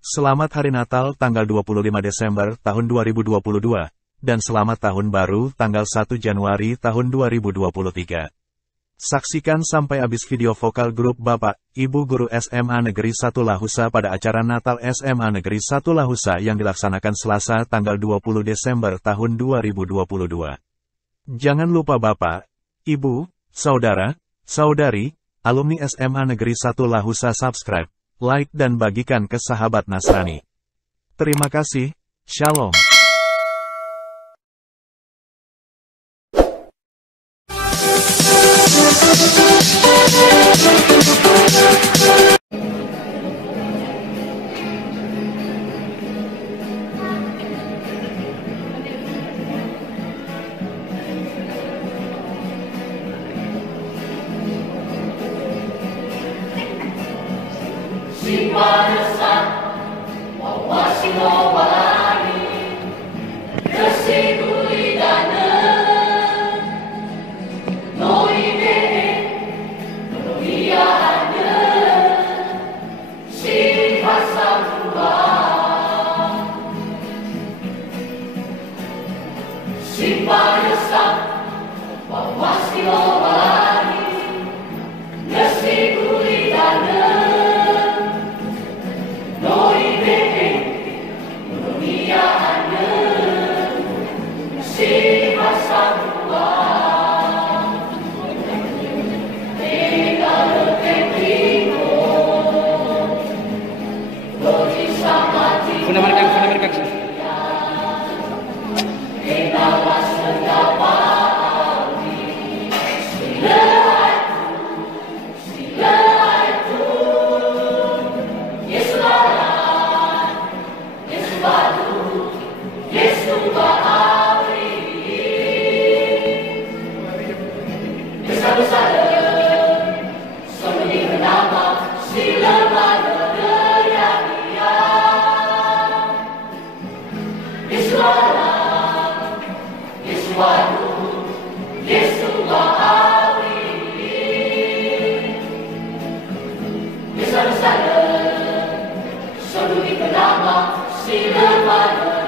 Selamat Hari Natal tanggal 25 Desember tahun 2022, dan selamat Tahun Baru tanggal 1 Januari tahun 2023. Saksikan sampai habis video vokal grup Bapak, Ibu Guru SMA Negeri 1 Lahusa pada acara Natal SMA Negeri 1 Lahusa yang dilaksanakan Selasa tanggal 20 Desember tahun 2022. Jangan lupa Bapak, Ibu, Saudara, Saudari, alumni SMA Negeri 1 Lahusa subscribe, like dan bagikan ke sahabat Nasrani. Terima kasih, Shalom. Selamat